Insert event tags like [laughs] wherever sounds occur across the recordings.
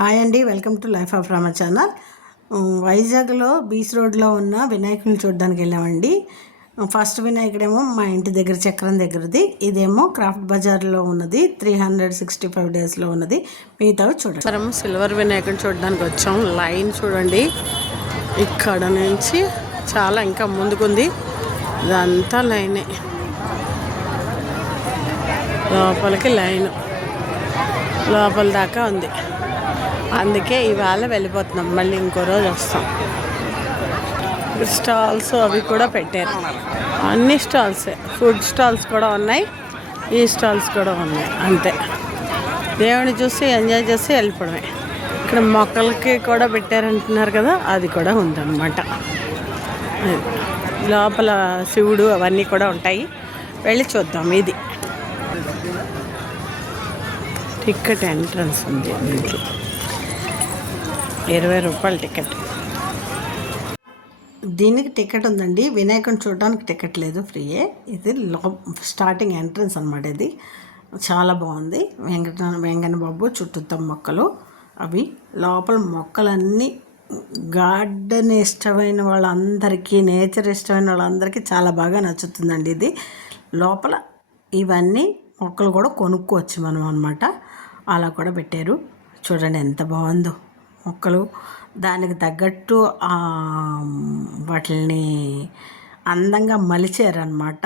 Hi అండి welcome to life of Rama channel. వైజాగ్లో beach రోడ్లో ఉన్న వినాయకుని చూడడానికి వెళ్ళామండి. ఫస్ట్ వినాయకుడేమో మా ఇంటి దగ్గర చక్రం దగ్గరది. ఇదేమో క్రాఫ్ట్ బజార్లో ఉన్నది త్రీ హండ్రెడ్ సిక్స్టీ ఫైవ్ డేస్లో ఉన్నది. మిగతావి చూడండి. సిల్వర్ వినాయకుని చూడడానికి వచ్చాం. లైన్ చూడండి. ఇక్కడ నుంచి చాలా ఇంకా ముందుకుంది. ఇదంతా లైనే. లోపలికి లైన్. లోపల దాకా ఉంది. అందుకే ఇవాళ వెళ్ళిపోతున్నాం. మళ్ళీ ఇంకో రోజు వస్తాం. స్టాల్స్ అవి కూడా పెట్టారు. అన్ని స్టాల్సే ఫుడ్ స్టాల్స్ కూడా ఉన్నాయి. ఈ స్టాల్స్ కూడా ఉన్నాయి. అంతే. దేవుని చూసి ఎంజాయ్ చేసి వెళ్ళిపోవడమే. ఇక్కడ మొక్కలకి కూడా పెట్టారంటున్నారు కదా అది కూడా ఉందన్నమాట. లోపల శివుడు అవన్నీ కూడా ఉంటాయి. వెళ్ళి చూద్దాం ఇది. టికెట్ ఎంట్రన్స్ ఉంది దీంట్లో ఇరవై రూపాయల టికెట్. దీనికి టికెట్ ఉందండి. వినాయకుని చూడడానికి టికెట్ లేదు ఫ్రీయే. ఇది లో స్టార్టింగ్ ఎంట్రన్స్ అనమాట ఇది. చాలా బాగుంది. వెంకట వెంకన్న బాబు చుట్టూతో మొక్కలు. అవి లోపల మొక్కలన్నీ గార్డెన్ ఇష్టమైన వాళ్ళందరికీ నేచర్ ఇష్టమైన వాళ్ళందరికీ చాలా బాగా నచ్చుతుందండి ఇది. లోపల ఇవన్నీ మొక్కలు కూడా కొనుక్కోవచ్చు మనం అనమాట అలా కూడా పెట్టారు. చూడండి ఎంత బాగుందో. మొక్కలు. దానికి తగ్గట్టు వాటిని అందంగా మలిచారనమాట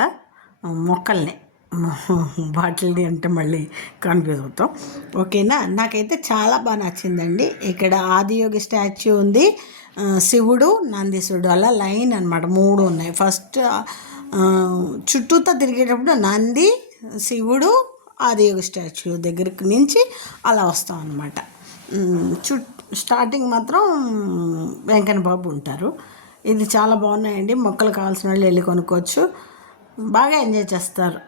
మొక్కల్ని. [laughs] వాటిని అంటే మళ్ళీ కన్ఫ్యూజ్ అవుతాం. ఓకేనా? నాకైతే చాలా బాగా నచ్చిందండి. ఇక్కడ ఆదియోగి స్టాచ్యూ ఉంది. శివుడు నందీశుడు అలా లైన్ అనమాట మూడు ఉన్నాయి. ఫస్ట్ చుట్టూతో తిరిగేటప్పుడు నంది శివుడు ఆదియోగి స్టాచ్యూ దగ్గరికి నుంచి అలా వస్తాం అనమాట చు స్టార్టింగ్ మాత్రం వెంకన్న బాబు ఉంటారు. ఇది చాలా బాగున్నాయండి. మొక్కలు కావాల్సిన వాళ్ళు వెళ్ళి కొనుక్కోవచ్చు. బాగా ఎంజాయ్ చేస్తారు.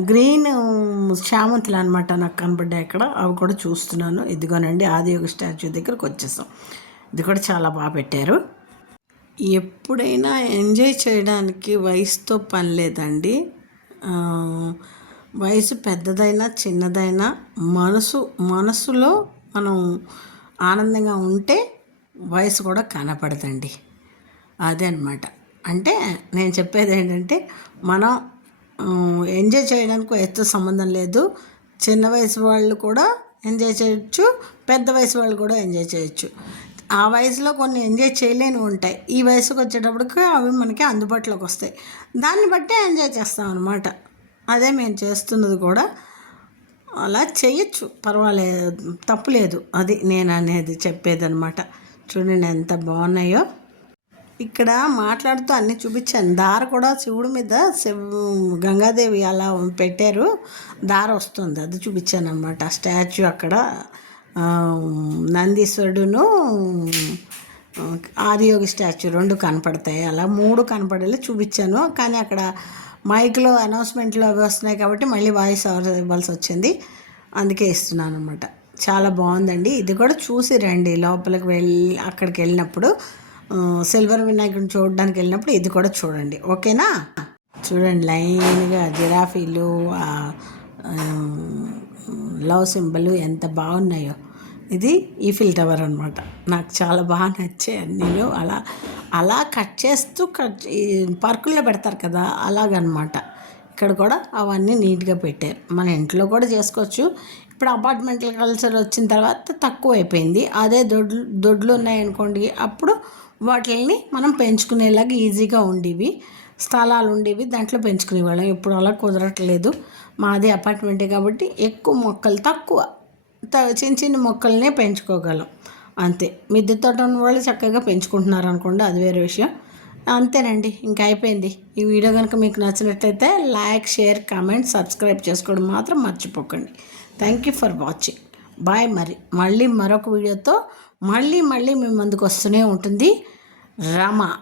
గ్రీన్ శ్యామంతులు అనమాట నాకు కనబడ్డాయి ఇక్కడ అవి కూడా చూస్తున్నాను. ఇదిగోనండి ఆదియోగ స్టాచ్యూ దగ్గరకు వచ్చేసాం. ఇది కూడా చాలా బాగా పెట్టారు. ఎప్పుడైనా ఎంజాయ్ చేయడానికి వయసుతో పని లేదండి. వయసు పెద్దదైనా చిన్నదైనా మనసు మనసులో మనం ఆనందంగా ఉంటే వయసు కూడా కనపడదండి. అదే అనమాట అంటే నేను చెప్పేది ఏంటంటే మనం ఎంజాయ్ చేయడానికి ఎత్తు సంబంధం లేదు. చిన్న వయసు వాళ్ళు కూడా ఎంజాయ్ చేయొచ్చు పెద్ద వయసు వాళ్ళు కూడా ఎంజాయ్ చేయొచ్చు. ఆ వయసులో కొన్ని ఎంజాయ్ చేయలేని ఉంటాయి. ఈ వయసుకు వచ్చేటప్పటికి అవి మనకి అందుబాటులోకి వస్తాయి. దాన్ని బట్టే ఎంజాయ్ చేస్తాం అనమాట అదే మేము చేస్తున్నది కూడా. అలా చేయొచ్చు. పర్వాలేదు. తప్పులేదు అది నేను అనేది చెప్పేదనమాట చూడండి ఎంత బాగున్నాయో. ఇక్కడ మాట్లాడుతూ అన్నీ చూపించాను. దార కూడా శివుడి మీద గంగాదేవి అలా పెట్టారు. దార వస్తుంది. అది చూపించాను అనమాట స్టాచ్యూ అక్కడ నందీశ్వరుడును ఆదియోగి స్టాచ్యూ రెండు కనపడతాయి. అలా మూడు కనపడేలా చూపించాను. కానీ అక్కడ మైక్లో అనౌన్స్మెంట్లు అవి వస్తున్నాయి కాబట్టి మళ్ళీ వాయిస్ ఓవర్ ఇవ్వాల్సి వచ్చింది. అందుకే ఇస్తున్నాను అనమాట చాలా బాగుందండి. ఇది కూడా చూసి రండి. లోపలికి వెళ్ళి అక్కడికి వెళ్ళినప్పుడు సిల్వర్ వినాయకుడిని చూడడానికి వెళ్ళినప్పుడు ఇది కూడా చూడండి. ఓకేనా? చూడండి లైన్గా జిరాఫీలు లవ్ సింబల్ ఎంత బాగున్నాయో. ఇది ఈఫిల్ టవర్ అనమాట నాకు చాలా బాగా నచ్చాయి నేను అలా అలా కట్ చేస్తూ కట్ పార్కుల్లో పెడతారు కదా అలాగనమాట ఇక్కడ కూడా అవన్నీ నీట్గా పెట్టారు. మన ఇంట్లో కూడా చేసుకోవచ్చు. ఇప్పుడు అపార్ట్మెంట్ల కల్చర్ వచ్చిన తర్వాత తక్కువ అయిపోయింది అదే దొడ్లు దొడ్లు ఉన్నాయనుకోండి అప్పుడు వాటిని మనం పెంచుకునేలాగా ఈజీగా ఉండేవి. స్థలాలు ఉండేవి దాంట్లో పెంచుకునేవాళ్ళం. ఇప్పుడు అలా కుదరట్లేదు. మాది అపార్ట్మెంటే కాబట్టి ఎక్కువ మొక్కలు తక్కువ. చిన్న చిన్న మొక్కల్నే పెంచుకోగలం. అంతే. మిద్దె తోట ఉన్న వాళ్ళు చక్కగా పెంచుకుంటున్నారు అనుకోండి అది వేరే విషయం. అంతేనండి. ఇంకా అయిపోయింది. ఈ వీడియో కనుక మీకు నచ్చినట్లయితే లైక్ షేర్ కామెంట్ సబ్స్క్రైబ్ చేసుకోవడం మాత్రం మర్చిపోకండి. Thank you for watching. Bye మరి. మళ్ళీ మరొక వీడియోతో మళ్ళీ మళ్ళీ మీ ముందుకు వస్తూనే ఉంటుంది. రమ.